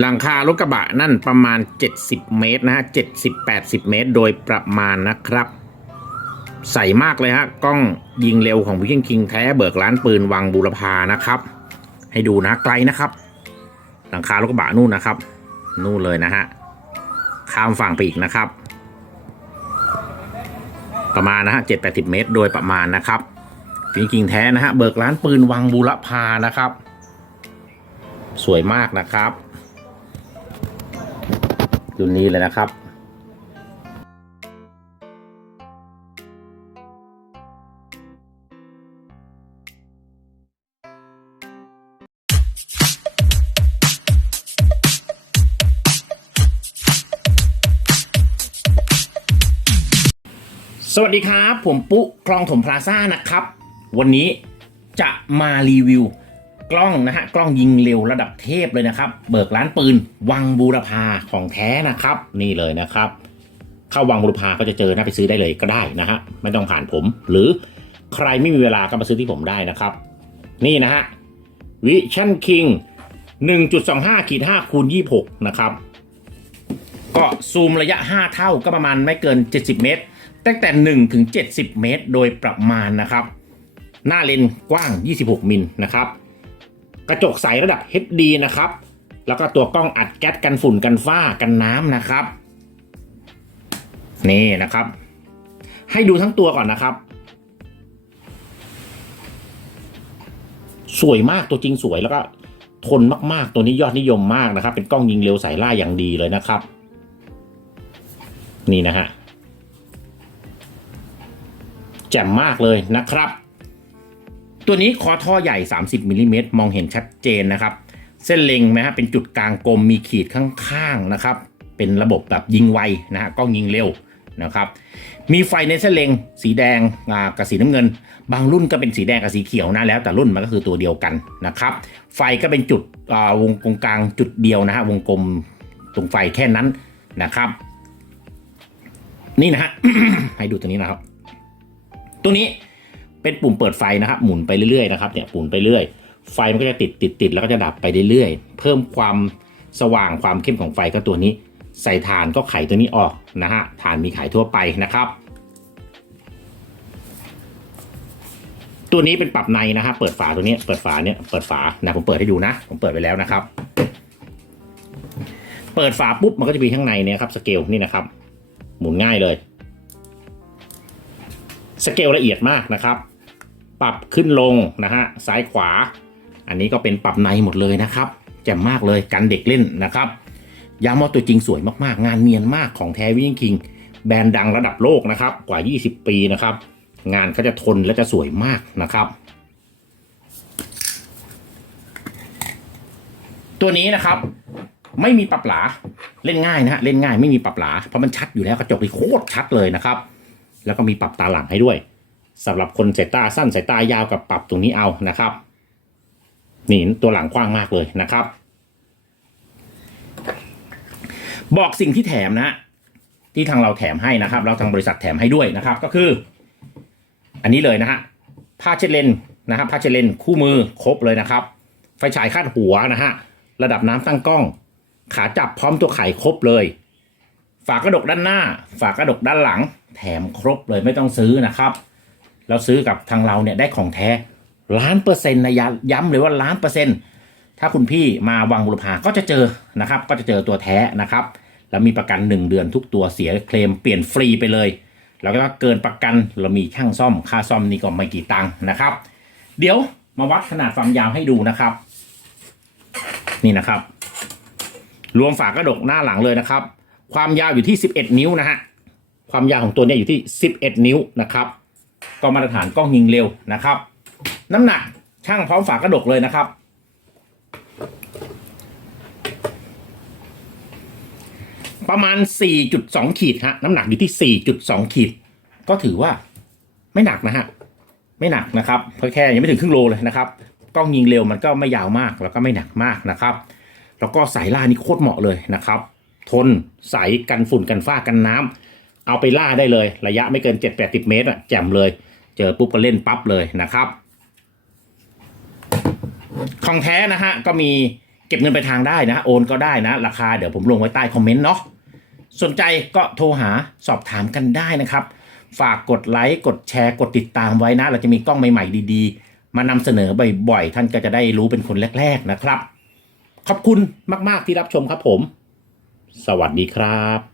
หลังคารถกระบะนั่นประมาณ 70 เมตรนะฮะ70-80 เมตรโดยประมาณนะครับ ใส่มากเลยฮะกล้องยิงเร็วของวิกิงคิงแท้เบิกร้านปืนวังบูรพานะครับ ให้ดูนะไกลนะครับ หลังคารถกระบะนู่นนะครับ นู่นเลยนะฮะข้ามฝั่งไปอีกนะครับ ประมาณนะฮะ7-80เมตรโดยประมาณนะครับวิกิงคิงแท้นะฮะเบิกร้านปืนวังบูรพานะครับ สวยมากนะครับ รุ่นนี้เลยนะครับ สวัสดีครับ ผมปุ๊คลองถมพลาซ่านะครับ วันนี้จะมารีวิว กล้องนะฮะกล้องยิงเร็วระดับเทพเลยนะครับ เบิกร้านปืนวังบูรพาของแท้นะครับ นี่เลยนะครับ เข้าวังบูรพาก็จะเจอนะไปซื้อได้เลยก็ได้นะฮะไม่ต้องผ่านผม หรือใครไม่มีเวลาก็มาซื้อที่ผมได้นะครับ นี่นะฮะวิชั่นคิง1.25ขีด5คูณ26 นะครับ ก็ซูมระยะ 5 เท่าก็ประมาณไม่เกิน 70 เมตร ตั้งแต่ 1 ถึง 70 เมตร โดยประมาณนะครับ หน้าเลนกว้าง 26 มิลนะครับ กระจกใสระดับ HD นะครับ แล้วก็ตัวกล้องอัดแก๊สกันฝุ่นกันฝ้ากันน้ำนะครับ นี่นะครับ ให้ดูทั้งตัวก่อนนะครับ สวยมากตัวจริงสวยแล้วก็ทนมากๆ ตัวนี้ยอดนิยมมากนะครับ เป็นกล้องยิงเร็วสายล่าอย่างดีเลยนะครับ นี่นะฮะแจ่มมากเลยนะครับ ตัวนี้คอท่อใหญ่ 30มิลลิเมตรมองเห็นชัดเจนนะครับ เส้นเล็งนะฮะเป็นจุดกลางกลมมีขีดข้างๆนะครับ เป็นระบบแบบยิงไวนะฮะกล้องยิงเร็วนะครับ มีไฟในเส้นเล็งสีแดงกับสีน้ำเงิน บางรุ่นก็เป็นสีแดงกับสีเขียวนะแล้วแต่รุ่นมันก็คือตัวเดียวกันนะครับ ไฟก็เป็นจุดวงกลมกลางจุดเดียวนะฮะวงกลมตรงไฟแค่นั้นนะครับ นี่นะฮะให้ดูตัวนี้นะครับ ตัวนี้ เป็นปุ่มเปิดไฟนะครับ หมุนไปเรื่อยๆนะครับเนี่ยหมุนไปเรื่อยไฟมันก็จะติดติดติดแล้วก็จะดับไปเรื่อยๆ เพิ่มความสว่างความเข้มของไฟก็ตัวนี้ ใส่ถ่านก็ไขตัวนี้ออกนะฮะถ่านมีขายทั่วไปนะครับ ตัวนี้เป็นปรับในนะฮะเปิดฝาตัวนี้เปิดฝาเนี่ยเปิดฝานะผมเปิดให้ดูนะ ผมเปิดไปแล้วนะครับ เปิดฝาปุ๊บมันก็จะมีข้างในเนี่ยครับสเกลนี่นะครับ หมุนง่ายเลย สเกลละเอียดมากนะครับ ปรับขึ้นลงนะฮะซ้ายขวา อันนี้ก็เป็นปรับในหมดเลยนะครับแจ่มมากเลยกันเด็กเล่นนะครับยางมอตัวจริงสวยมากๆ งานเนียนมากของแท้วิ่งคิง แบรนด์ดังระดับโลกนะครับ กว่า 20 ปีนะครับ งานเขาจะทนและจะสวยมากนะครับ ตัวนี้นะครับไม่มีปรับหลาเล่นง่ายนะฮะเล่นง่ายไม่มีปรับหลาเพราะมันชัดอยู่แล้วกระจกนี่โคตรชัดเลยนะครับ แล้วก็มีปรับตาหลังให้ด้วย สำหรับคนสายตาสั้นสายตายาวกับปรับตรงนี้เอานะครับนี่ตัวหลังกว้างมากเลยนะครับ บอกสิ่งที่แถมนะ ที่ทางเราแถมให้นะครับ เราทางบริษัทแถมให้ด้วยนะครับ ก็คือ อันนี้เลยนะฮะผ้าเช็ดเลนนะครับผ้าเช็ดเลนคู่มือครบเลยนะครับ ไฟฉายคาดหัวนะฮะระดับน้ำตั้งกล้อง ขาจับพร้อมตัวไขครบเลย ฝากระดกด้านหน้า ฝากระดกด้านหลัง แถมครบเลยไม่ต้องซื้อนะครับ เราซื้อกับทางเราเนี่ยได้ของแท้ล้านเปอร์เซ็นต์นะย้ำเลยว่าล้านเปอร์เซ็นต์ถ้าคุณพี่มาวังบุรพาก็จะเจอนะครับ ก็จะเจอตัวแท้นะครับแล้วมีประกัน 1 เดือนทุกตัวเสียเคลมเปลี่ยนฟรีไปเลย แล้วก็เกินประกันเรามีช่างซ่อมค่าซ่อมนี่ก็ไม่กี่ตังค์นะครับ เดี๋ยวมาวัดขนาดความยาวให้ดูนะครับ นี่นะครับ รวมฝากระดกหน้าหลังเลยนะครับ ความยาวอยู่ที่ 11 นิ้วนะฮะความยาวของตัวเนี้อยู่ที่ 11 นิ้วนะครับ ก็มาตรฐานกล้องยิงเร็วนะครับ น้ำหนักช่างพร้อมฝากระดกเลยนะครับ ประมาณ 4.2 ขีดฮะน้ำหนักอยู่ที่ 4.2 ขีด ก็ถือว่าไม่หนักนะฮะไม่หนักนะครับเพราะแค่ยังไม่ถึงครึ่งโลเลยนะครับกล้องยิงเร็วมันก็ไม่ยาวมากแล้วก็ไม่หนักมากนะครับ แล้วก็สายล่านี่โคตรเหมาะเลยนะครับ ทนใสกันฝุ่นกันฝ้ากันน้ำ เอาไปล่าได้เลย ระยะไม่เกิน 7-80 เมตรอะแจ่มเลย เจอปุ๊บก็เล่นปั๊บเลยนะครับ ของแท้นะฮะก็มีแก็บเงินไปทางได้นะ โอนก็ได้นะ ราคาเดี๋ยวผมลงไว้ใต้คอมเมนต์เนาะสนใจก็โทรหาสอบถามกันได้นะครับ ฝากกดไลค์กดแชร์กดติดตามไว้นะ เราจะมีกล้องใหม่ๆดีๆ มานำเสนอบ่อยๆ ท่านก็จะได้รู้เป็นคนแรก ๆนะครับ ขอบคุณมาก ๆที่รับชมครับผม สวัสดีครับ